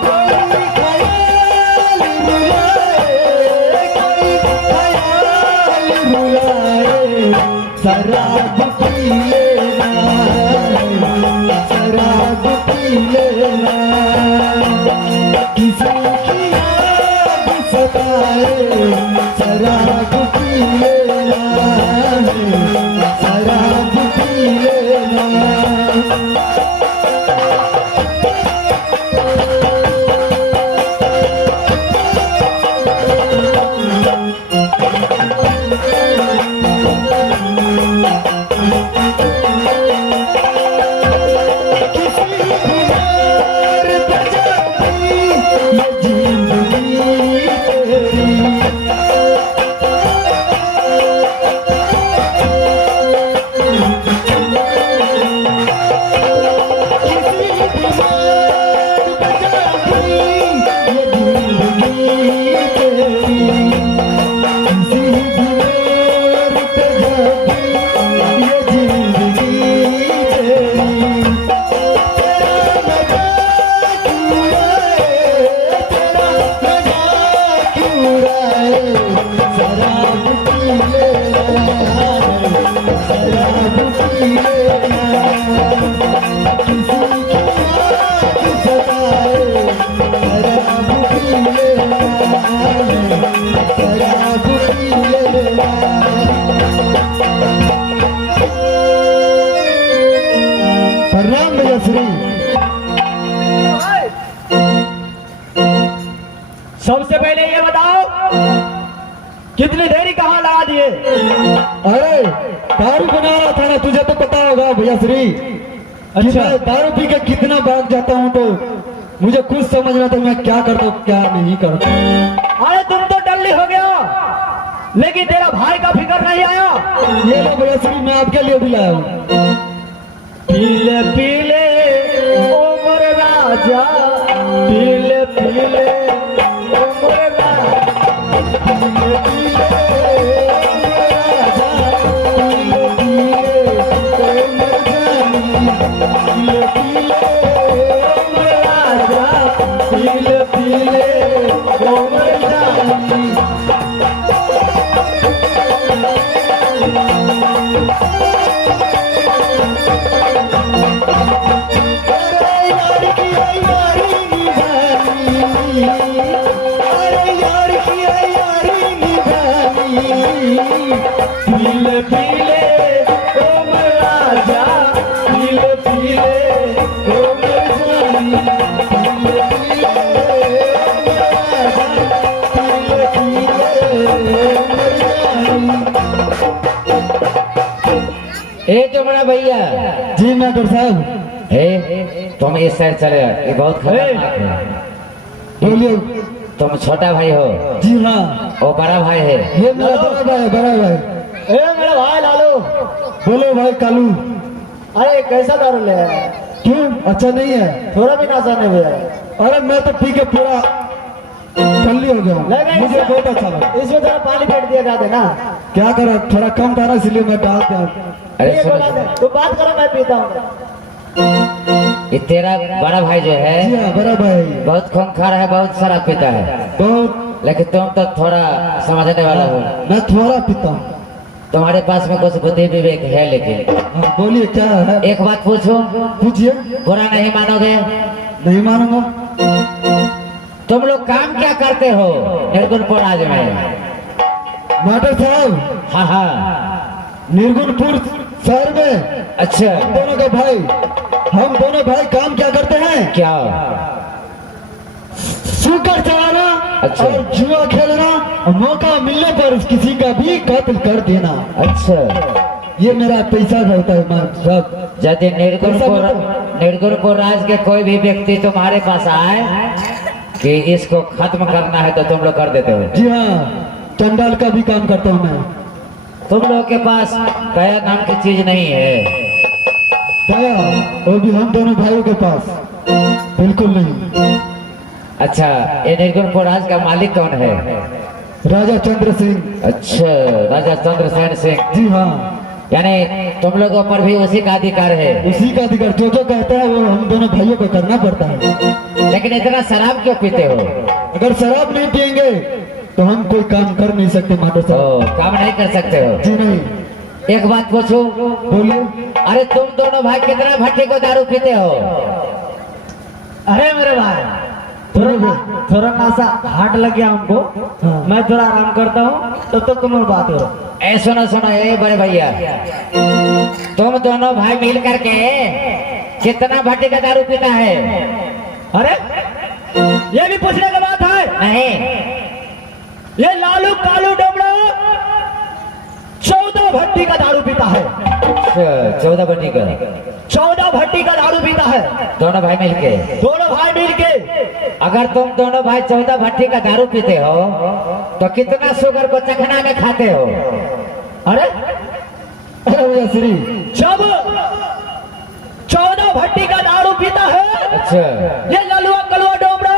कोई ख्याल रुलाए कोई ख्याल रुलाए शराब पी लेना शराब पी लेना किसी की याद सताए शराब पी लेना शराब पी लेना प्रणाम भैया श्री सबसे पहले ये बताओ कितनी देरी कहाँ लगा दिए अरे दारू बना रहा था ना तुझे तो पता होगा भैया श्री अच्छा दारू पी के कितना भाग जाता हूँ तो मुझे कुछ समझना था मैं क्या करता हूँ क्या नहीं करता अरे तुम तो डल्ली हो गया लेकिन तेरा भाई का फिक्र नहीं आया ये लो भैया श्री मैं आपके लिए भी लाया हूँ पीले पीले उमर राजा पीले पीले उमर राजा पीले पीले उमर राजा पीले पीले उमर जानी पीले पीले उमर राजा पीले पीले उमर जानी पीले पीले उमर राजा पीले पीले उमर जानी पीले पीले उमर राजा पीले पीले उमर जानी ए जो बड़ा भैया जी डॉक्टर साहब हे तुम इस साइड चले जाओ, ये बहुत खतरनाक है। बोलिए तुम छोटा भाई हो, जी हाँ वो बड़ा भाई है। ये मेरा बड़ा भाई बड़ा भाई ए मेरा भाई लालू बोलो भाई कालू अरे कैसा दारू ले आया क्यों अच्छा नहीं है थोड़ा भी नशा नहीं हुआ अरे मैं तो पी के पूरा टल्ली हो गया मुझे बहुत अच्छा लगा इसमें थोड़ा पानी फेंट दिया जाते ना क्या करा थोड़ा कम था ना इसलिए मैं डाल दिया अरे सुनो, तो बात करो मैं पीता हूँ ये तेरा बड़ा भाई जो जी है हाँ बड़ा भाई बहुत खूंखार है, बहुत शराब पीता है, बहुत लेकिन तुम तो थोड़ा समझने वाला हो। मैं थोड़ा पीता हूँ तुम्हारे पास में कुछ बुद्धि विवेक है, लेकिन हाँ, बोलिए क्या है एक बात पूछूं, पूछिए बुरा नहीं मानोगे? नहीं मानूंगा तुम लोग काम क्या करते हो निर्गुणपुर आज में? डॉक्टर साहब हाँ हाँ निर्गुणपुर शहर में अच्छा, दोनों का भाई हम दोनों भाई काम क्या करते हैं क्या? शुगर चलाना अच्छा। और जुआ खेलना और मौका मिलने पर किसी का भी कत्ल कर देना। अच्छा, ये मेरा पैसा होता है माँ साहब। यदि पैसा निर्गुणपुर राज के कोई भी व्यक्ति तुम्हारे पास आए कि इसको खत्म करना है तो तुम लोग कर देते हो? जी हाँ, चंडाल का भी काम करता हूँ मैं। तुम लोग के पास दया नाम की चीज नहीं है? दया वो भी हम दोनों भाइयों के पास बिल्कुल नहीं। अच्छा, ये निर्गुणपुर राज का मालिक कौन है? राजा चंद्र सिंह। अच्छा, राजा चंद्रसेन सिंह। जी हाँ, यानी तुम लोगों पर भी उसी का अधिकार है? उसी का अधिकार जो जो कहता है वो हम दोनों भाइयों को करना पड़ता है। लेकिन इतना शराब क्यों पीते हो? अगर शराब नहीं पियेंगे तो हम कोई काम कर नहीं सकते मास्टर साहब। ओ, काम नहीं कर सकते हो? जी नहीं। एक बात पूछूं? बोलिए। अरे तुम दोनों भाई कितना भट्टी को दारू पीते हो? अरे मेरे भाई, थोड़ा नासा हार्ट लग गया हमको। हाँ। मैं थोड़ा आराम करता हूँ, तब तक तुम लोग बात करो। ए सुनो सुनो, ए बड़े भैया, तुम दोनों भाई मिल करके कितना भट्टी का दारू पीता है? अरे ये भी पूछने की बात है? नहीं। ये लालू कालू डोबड़ा 14 भट्टी का दारू पीता है। 14 भट्टी का? 14 भट्टी का दारू पीता है, दोनों भाई मिलके? दोनों भाई मिलके। अगर तुम दोनों भाई 14 भट्टी का दारू पीते हो तो कितना शुगर को चखना में खाते हो? अरे अरे भैया श्री, जब 14 भट्टी का दारू पीता है अच्छा, ये ललुआ कलुआ डोबड़ा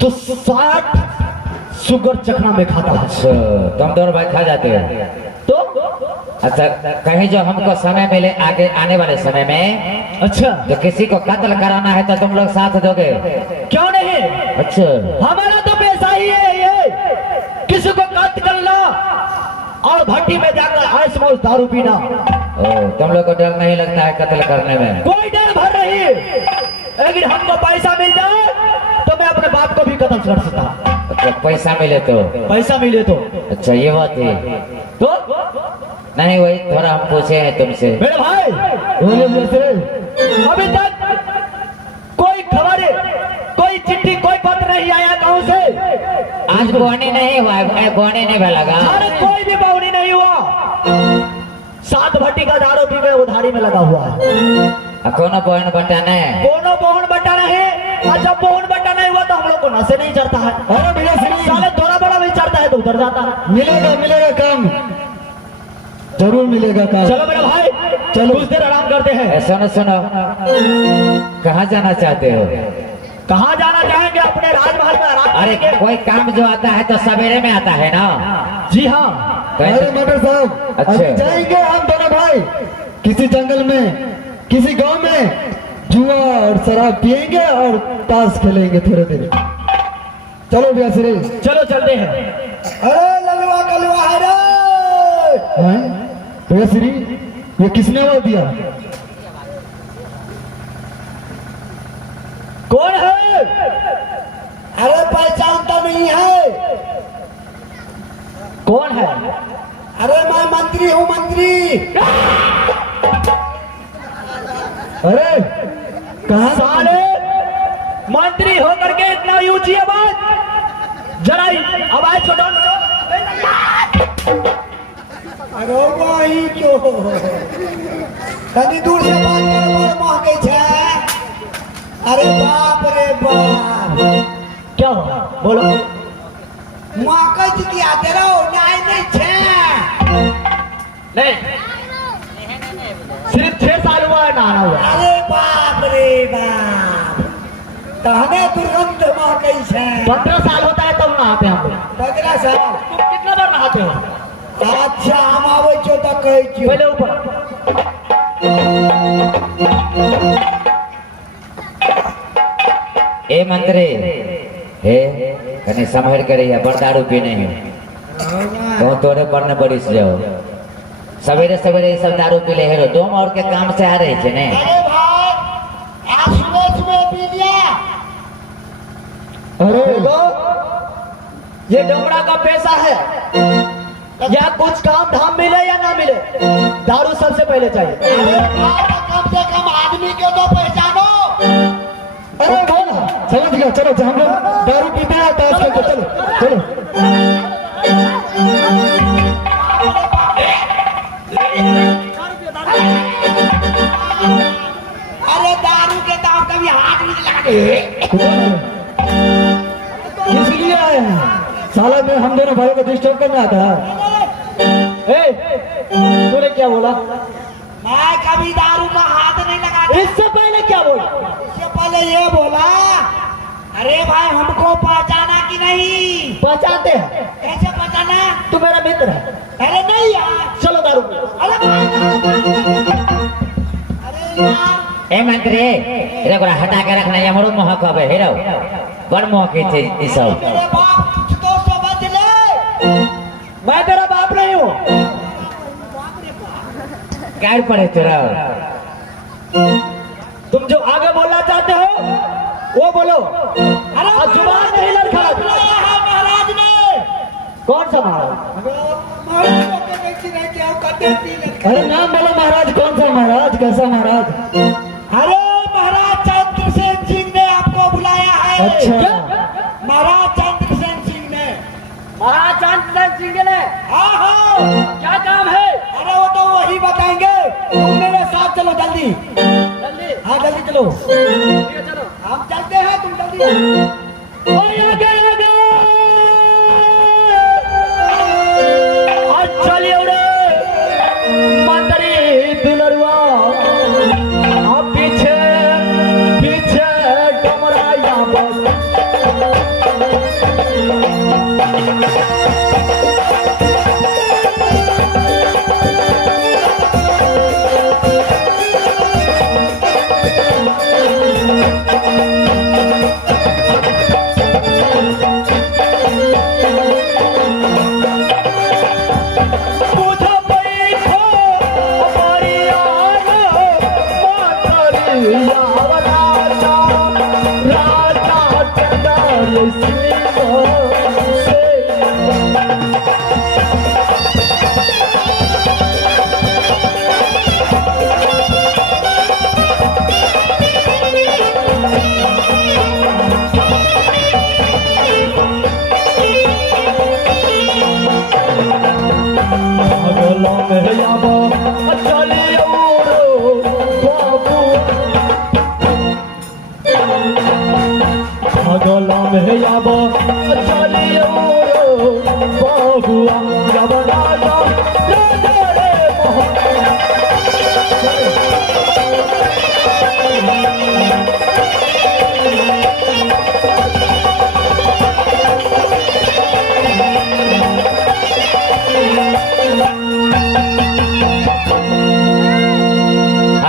तो 60 शुगर चखना में खाता है। अच्छा, तुम दोनों भाई खा जाते हो? तो अच्छा, कहीं जो हमको समय मिले आगे आने वाले समय में, अच्छा, जो किसी को कत्ल कराना है तो तुम लोग साथ दोगे? क्यों नहीं? अच्छा, हमारा तो पैसा ही है ये, किसी को कत्ल करना और भट्टी में जाकर आइस मौज दारू पीना। ओ, तुम लोग को डर नहीं लगता है कत्ल करने में? कोई डर भर नहीं, लेकिन हमको पैसा मिल जाए तो मैं अपने बाप को भी कत्ल कर सकता हूँ। अच्छा, पैसा मिले तो? पैसा मिले तो? अच्छा, ये बात है। तो नहीं, वही थोड़ा हम पूछे हैं तुमसे। मेरे भाई, बोलिए भैया श्री। अभी तक कोई खबर, कोई चिट्ठी, कोई पत्र नहीं आया गाँव से। आज बोनी नहीं हुआ है? बोनी नहीं लगा? अरे कोई भी बावनी नहीं हुआ। 7 भट्टी का दारू पी के उधारी में लगा हुआ है। कोनो बोन बटाना है? कोनो बोहन बटाना है, और जब बोहन बटा नहीं हुआ तो हम लोग को नशे नहीं चढ़ता है। अरे भैया श्री, साले थोड़ा बड़ा भी चढ़ता है तो उधर जाता है। मिलेगा मिलेगा काम, जरूर मिलेगा काम। चलो मेरे भाई, चलो। कुछ देर आराम करते हैं। ए, सुनो सुनो, कहाँ जाना चाहते हो? कहाँ जाना चाहेंगे? अपने राजमहल में आराम अरे करेंगे। कोई काम जो आता है तो सवेरे में आता है ना? जी हाँ। अरे मटर साहब, अच्छा। अभी जाएंगे हम दोनों भाई किसी जंगल में, किसी गांव में, जुआ और शराब पियेंगे और ताश खेलेंगे थोड़े देर। चलो भैया श्री। चलो चलते हैं। अरे ललवा कलवा है रे। हैं? भैया श्री, ये किसने आवाज दिया? कौन है? अरे पहचानता नहीं है। कौन है? अरे मैं मंत्री हूँ, मंत्री। अरे कहाँ साले मंत्री होकर के इतना ऊंची आवाज, जरा आवाज को डाउन करो। अरे वही क्यों? तनी दूर से बात करे, बड़ महके छे। अरे बाप रे बाप, क्या हुआ? बोलो। महके जी की आते रहो, न्याय नहीं छे। नहीं, सिर्फ 6 साल हुआ है नहाना हुआ। अरे बाप रे बाप, तहने दुर्गंध महके छे। 15 साल होता है तब नहाते हैं हम लोग। 15 साल। तुम कितना बार नहाते हो? अच्छा, हम आवे छो तो कहे छो। पहले ऊपर। ए मंत्री, हे कने संभल कर रही है, बड़ दारू पीने हैं तो तोरे पर न बड़ी से जाओ। सवेरे सवेरे ये सब दारू पी ले हेरो, तुम और के काम से आ रहे थे ने? अरे भाई, आज सुबह सुबह पी लिया। देखो, ये डोबड़ा का पैसा है, या कुछ काम धाम मिले या ना मिले, दारू सबसे पहले चाहिए। अरे बाप, कम से कम आदमी को तो पहचानो। अरे बोला समझ गया, चलो हम लोग दारू पीते हैं ताश खेलते, चलो चलो। अरे दारू के दाम कभी हाथ में लगा इसलिए आए हैं साला में हम दोनों भाई को डिस्टर्ब करना आता है। तूने क्या बोला? मैं कभी दारू का हाथ नहीं लगा। इससे पहले क्या बोला? इससे पहले ये बोला, अरे भाई हमको पहचाना कि नहीं? पहचानते हैं, कैसे पहचाना? तू मेरा मित्र है। अरे नहीं यार, चलो दारू पी। अरे यार ए मंत्री रे को हटा के रखना ये मोर मोह कबे हेरो बड़ मोह के थे ई सब। मेरे बाप कुछ तो समझ ले। मैं तेरा बाप नहीं हूँ। क्या पड़े तेरा? तुम जो आगे बोलना चाहते हो वो बोलो। अरे अब जुबान नहीं लड़खड़ा। बुलाया है महाराज ने। कौन सा महाराज? महाराज को कैसी रहती है, कटे पी लेते। अरे नाम बोलो महाराज, कौन सा महाराज, कैसा महाराज? अरे महाराज चंद्रसेन सिंह ने आपको बुलाया है। अच्छा। महाराज चंद्रसेन सिंह ने। महाराज चंद्रसेन सिंह ने? हाँ क्या काम है? अरे वो तो वही बताएंगे, तुम मेरे साथ चलो जल्दी। जल्दी। हाँ जल्दी चलो। चलो। हम चलते हैं, तुम जल्दी। चलिए मंत्री दुलरुआ, आप पीछे पीछे डमराया बस।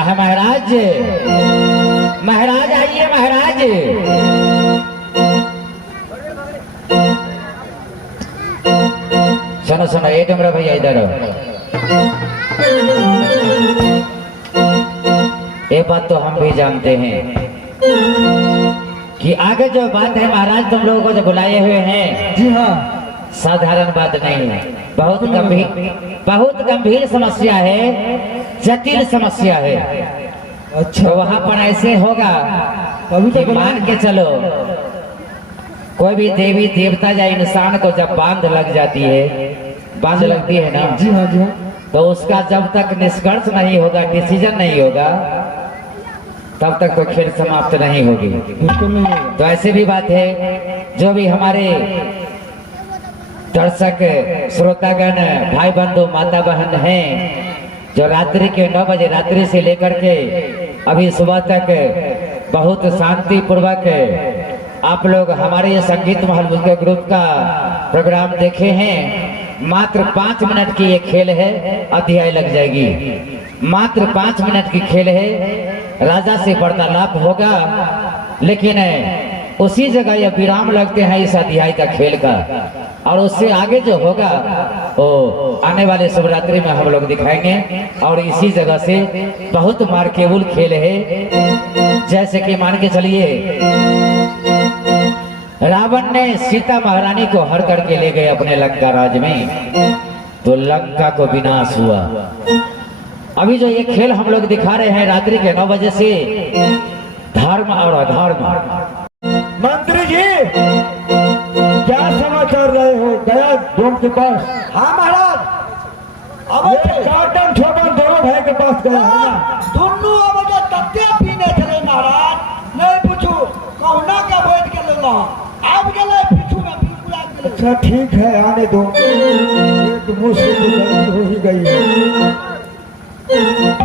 महाराज महाराज आइए महाराज। सुनो सुनो ये डमरा भैया इधर आओ। ये बात तो हम भी जानते हैं कि आगे जो बात है महाराज तुम लोगों को जो बुलाए हुए हैं, जी हाँ, साधारण बात नहीं है, बहुत गंभीर समस्या है, जटिल समस्या है। अच्छा। तो वहां पर ऐसे होगा कभी तो कि मान के चलो कोई भी देवी देवता या इंसान को जब बांध लग जाती है, बांध लगती है ना, जी हाँ जी हाँ, तो उसका जब तक निष्कर्ष नहीं होगा, डिसीजन नहीं होगा, तब तक तो खेल समाप्त नहीं होगी। बिल्कुल नहीं होगा। तो ऐसी भी बात है, जो भी हमारे दर्शक श्रोतागण भाई बंधु माता बहन हैं, जो रात्रि के 9 बजे रात्रि से लेकर के अभी सुबह तक बहुत शांति पूर्वक आप लोग हमारे ये संगीत महल के ग्रुप का प्रोग्राम देखे हैं। मात्र 5 मिनट की ये खेल है, अध्याय लग जाएगी। मात्र 5 मिनट की खेल है, राजा से वार्तालाप होगा, लेकिन उसी जगह ये विराम लगते हैं इस अध्याय का खेल का, और उससे आगे जो होगा वो आने वाले शिवरात्रि में हम लोग दिखाएंगे। और इसी जगह से बहुत मार्केबल खेल है, जैसे कि मान के चलिए रावण ने सीता महारानी को हर करके ले गए अपने लंका राज में, तो लंका को विनाश हुआ। अभी जो ये खेल हम लोग दिखा रहे हैं रात्रि के 9 बजे से, धर्म और अधर्म, मंत्री जी क्या समाचार रहे हो? गया डोम के पास? हाँ महाराज अब ये काटन छोटन दोनों भाई के पास गया है ना? दोनों अब जो तत्ते पीने चले महाराज नहीं पूछू कहुना का बैठ के लेना अब गए पीछू में बिल्कुल आग गए। अच्छा ठीक है आने दो, ये तो मुझसे तो गलती हो ही गई है।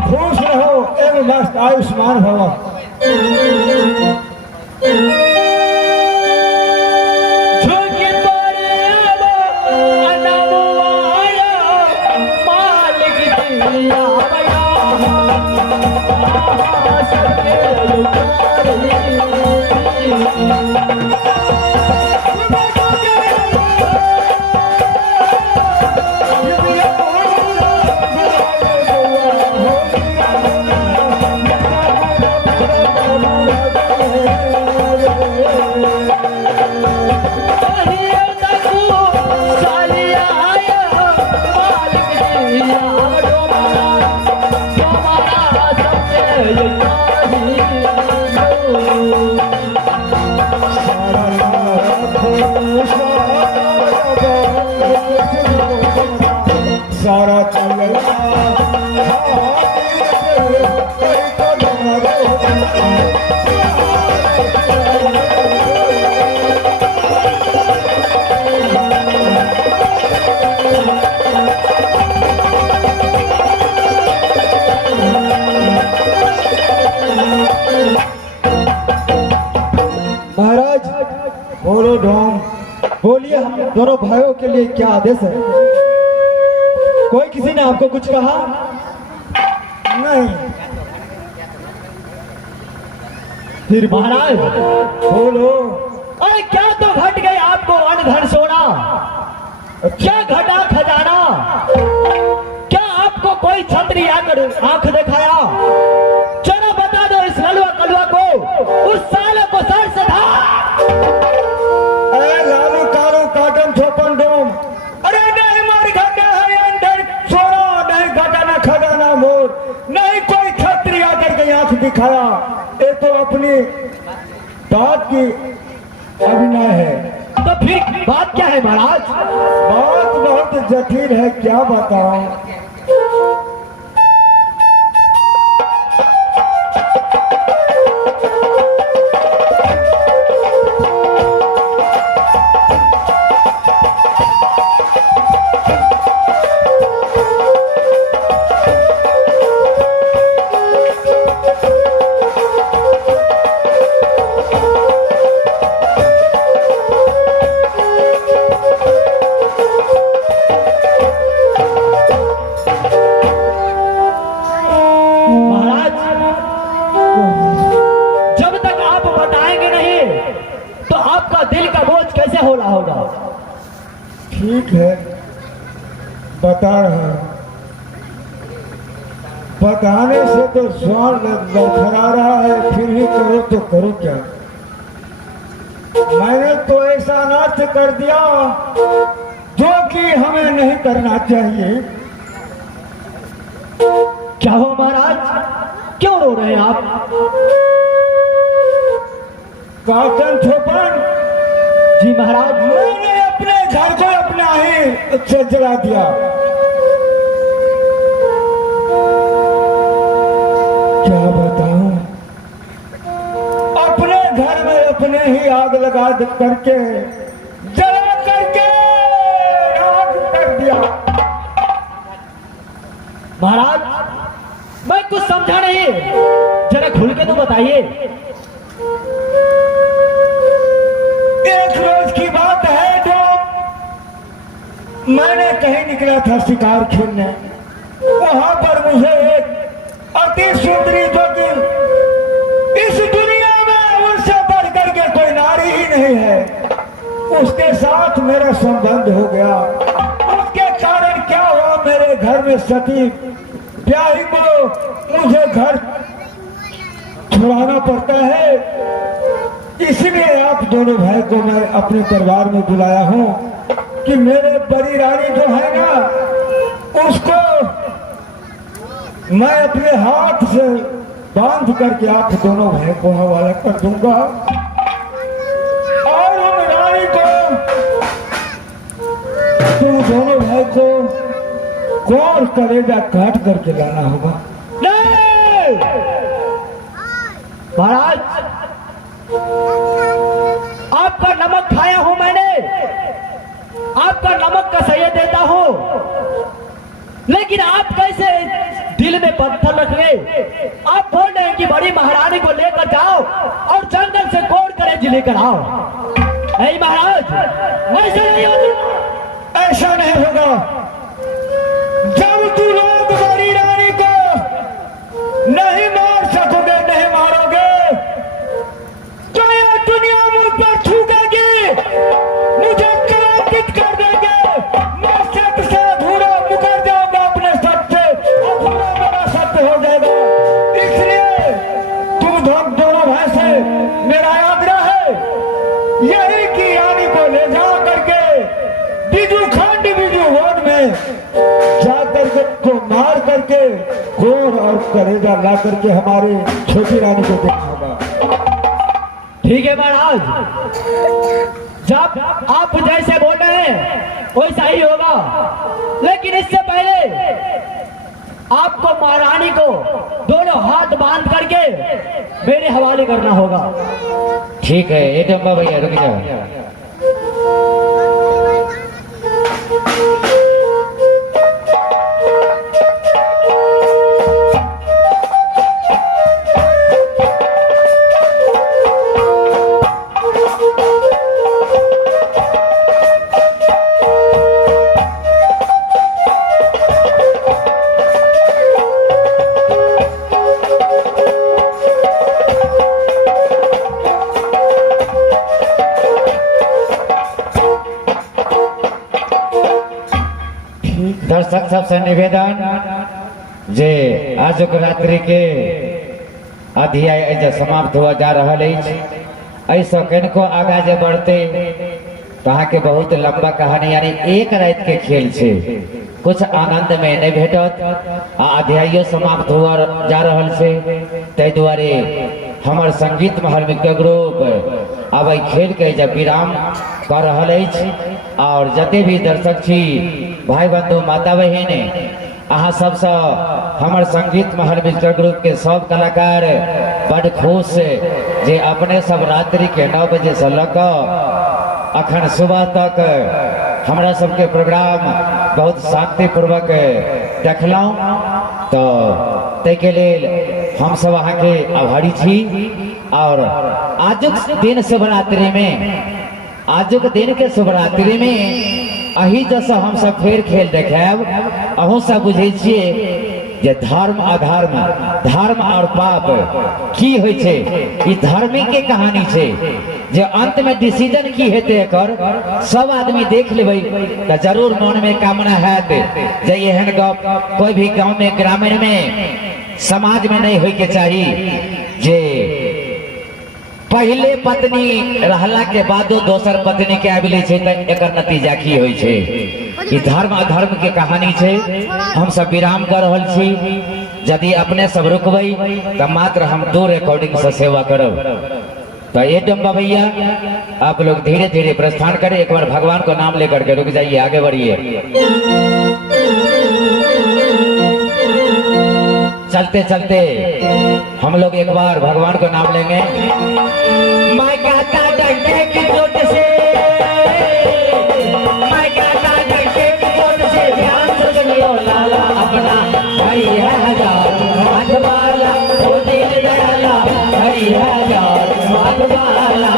खुश रहो एवं मस्त आयुष्मान भव। झुकी पड़े अब अनमुआया, मालिक दिया बया, सबके सारा महाराज बोलो डोम, बोलिए हम दोनों भाइयों के लिए क्या आदेश है? कोई किसी ने आपको कुछ कहा? नहीं। फिर महाराज बोलो। अरे क्या तो घट गए आपको अन्न धन सोना, क्या घटा खजाना, क्या आपको कोई छतरी आकर आंख दिखाया? चलो बता दो इस हलवा कलवा को, उस साले को सर से धा। अरे लालू कालू काटन छोपन डोम, अरे नहीं मार घटा है अंदर सोना, नहीं घटाना खजाना मोर, नहीं कोई छतरी आकर के आंख दिखाया। ये तो अपनी बात की अभिनय है। तो फिर बात क्या है महाराज? बात बहुत जटिल है, क्या बताऊं। ठीक है बता रहे हैं। बताने से तो स्वार लड़खड़ा रहा है, फिर भी करो तो करो क्या। मैंने तो ऐसा नाट्य कर दिया जो कि हमें नहीं करना चाहिए। क्या हो महाराज, क्यों रो रहे हैं आप? काटन छोपन जी महाराज, मैंने अपने घर को अपना ही जला दिया। क्या बताऊं, अपने घर में अपने ही आग लगा करके जला करके आग कर दिया। महाराज मैं कुछ समझा नहीं, जरा खुल के तो बताइए। एक रोज की बात है जो मैंने कहीं निकला था शिकार खेलने, वहां पर मुझे एक अति सुंदरी जो कि इस दुनिया में उससे बढ़ करके कोई नारी ही नहीं है, उसके साथ मेरा संबंध हो गया। उसके कारण क्या हुआ, मेरे घर में सती ब्याही को मुझे घर छुड़ाना पड़ता है। इसलिए आप दोनों भाई को मैं अपने दरबार में बुलाया हूँ कि मेरे बड़ी रानी जो है ना, उसको मैं अपने हाथ से बांध करके आप दोनों भाई को हवाला कर दूंगा। कोर कलेजा काट करके लाना होगा। नहीं महाराज, आपका नमक खाया हूं मैंने, आपका नमक का सही देता हूं, लेकिन आप कैसे दिल में पत्थर रख गए? आप बोल रहे हैं कि बड़ी महारानी को लेकर जाओ और जंगल से कोड़ कलेज लेकर आओ। नहीं महाराज, ऐसा नहीं होगा। ऐसा नहीं होगा। जब तू लोग बड़ी रानी को नहीं मार सकोगे, नहीं मारोगे, तो यह दुनिया मुझ पर थूकेगी, मुझे कलंकित कर देंगे। मैं सत्य से अधूरा मुकर जाऊंगा, अपने सत्य अधूरा मेरा सत्य हो जाएगा। इसलिए तुम दोनों भाई से मेरा आग्रह है यही कि रानी को ले जा करके बीजू खंड बीजू वन में जा करके को मार करके गोर और कलेजा ला करके हमारे छोटी रानी को देना होगा। ठीक है महाराज, जब आप जैसे बोल रहे हैं वैसा ही होगा, लेकिन इससे पहले आपको महारानी को दोनों हाथ बांध करके मेरे हवाले करना होगा। ठीक है, ये डम्बा भैया रुक जाओ। दर्शक सबसे निवेदन जे आज रात्रि के अध्याय समाप्त हुआ जा रहा है। ऐसा को आगा जे बढ़ते कहा के बहुत लंबा कहानी यानी एक रात के खेल से कुछ आनंद में नहीं भेटत अध्याय समाप्त हुआ जा रहा से, तै द्वारे हमार संगीत महल मित्र ग्रुप अब खेल के जब विराम कर रहा है। और जते भी दर्शक छी भाई बंधु माता बहन अहाँ सबसे हमार संगीत महल मित्र ग्रुप के सब कलाकार बड़ खुश जे अपने सब रात्रि के 9 बजे से लग अखन सुबह तक हमारा सबके प्रोग्राम बहुत शांति पूर्वक देखलौं। तो तै के लेल हम सब अहाँ के आभारी छी। और आजुक दिन शिवरात्रि में आजुक दिन के शिवरात्रि में अही जैसा हम सब फेर खेल देखाब। अहूँ सब बुझे छिए जे धर्म अधर्म, धर्म और पाप की होय छे, ई धार्मिक के कहानी छे जे अंत में डिसीजन की हेते एकर सब आदमी देख लेबै त जरूर मन में कामना हैत जे एहन गप कोई भी गांव में ग्रामीण में समाज में नहीं होय के चाहिए जे पहले पत्नी रहला के बादो दोसर पत्नी के आबि लै छै त एकर नतीजा की होय छै। ई धर्म अधर्म के कहानी छै। हम सब विराम कर रहल छी। यदि अपने सब रुकबै त मात्र हम 2 रिकॉर्डिंग से सेवा करब। तो ये डम्बा भैया आप लोग धीरे धीरे प्रस्थान करें। एक बार भगवान को नाम लेकर के रुक जाइए, आगे बढ़िए। चलते चलते हम लोग एक बार भगवान को नाम लेंगे। मैं कहता डंडे की चोट से, मैं कहता डंडे की चोट से ध्यान से सुनियो लाला अपना हरि है हजार हाथ वाला ओ दीन दयाला हरि है हजार हाथ वाला।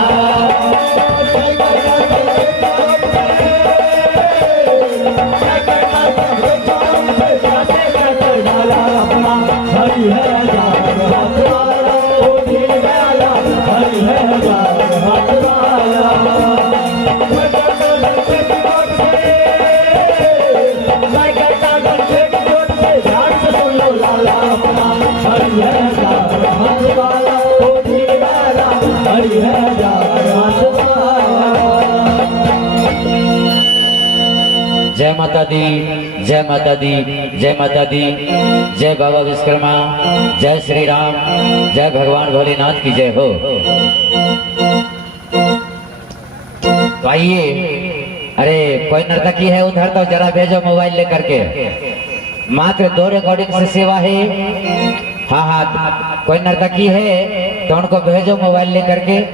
जय माता दी, जय माता दी, जय माता दी, जय बाबा विश्वकर्मा, जय श्री राम, जय भगवान भोलेनाथ की जय हो। तो आइए अरे कोई नर्तकी है उधर तो जरा भेजो मोबाइल लेकर के। मात्र 2 रिकॉर्डिंग से सेवा है। हाँ हाँ, कोई नर्तकी है तो उनको भेजो मोबाइल लेकर के।